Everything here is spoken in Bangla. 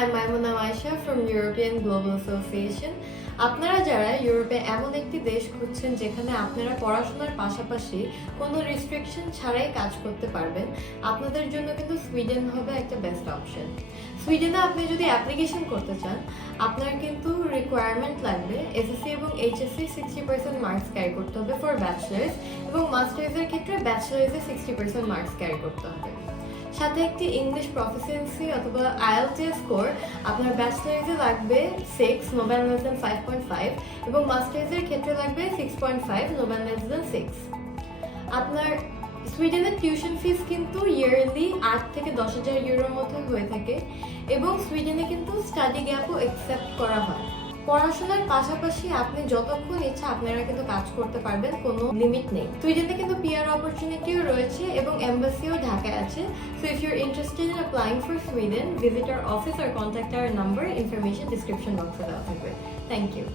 I'm Maimuna Maisha from European Global Association. আপনারা যারা ইউরোপে এমন একটি দেশ খুঁজছেন যেখানে আপনারা পড়াশোনার পাশাপাশি কোনো রেস্ট্রিকশন ছাড়াই কাজ করতে পারবেন, আপনাদের জন্য কিন্তু সুইডেন হবে একটা বেস্ট অপশন সুইডেনে আপনি যদি অ্যাপ্লিকেশন করতে চান, আপনার কিন্তু রিকোয়ারমেন্ট লাগবে। এসএসসি এবং HSC sixty percent marks carry করতে হবে ফর ব্যাচেলার্স এবং মাস্টার্সের ক্ষেত্রে ব্যাচেলার্সে সিক্সটি পার্সেন্ট মার্কস ক্যারি করতে হবে। সাথে একটি ইংলিশ প্রফিসিয়েন্সি অথবা আইএলটিএস স্কোর আপনার ব্যাচেলার্সে লাগবে six Nobel less than five point five এবং মাস্টার্সের ক্ষেত্রে লাগবে six point five Nobel less than six আপনার সুইডেনের টিউশন ফিস কিন্তু ইয়ারলি আট থেকে দশ হাজার ইউরোর মধ্যে হয়ে থাকে এবং সুইডেনে কিন্তু স্টাডি গ্যাপও একসেপ্ট করা হয়। পড়াশোনার পাশাপাশি আপনি যতক্ষণ ইচ্ছা আপনারা কিন্তু কাজ করতে পারবেন, কোনো লিমিট নেই। সুইডেনে কিন্তু পিয়ার অপরচুনিটিও রয়েছে এবং এম্বাসিও ঢাকায় আছে। So if you're interested in applying for Sweden visit our office R contact R number information description বক্সে দেওয়া থাকবে থ্যাংক ইউ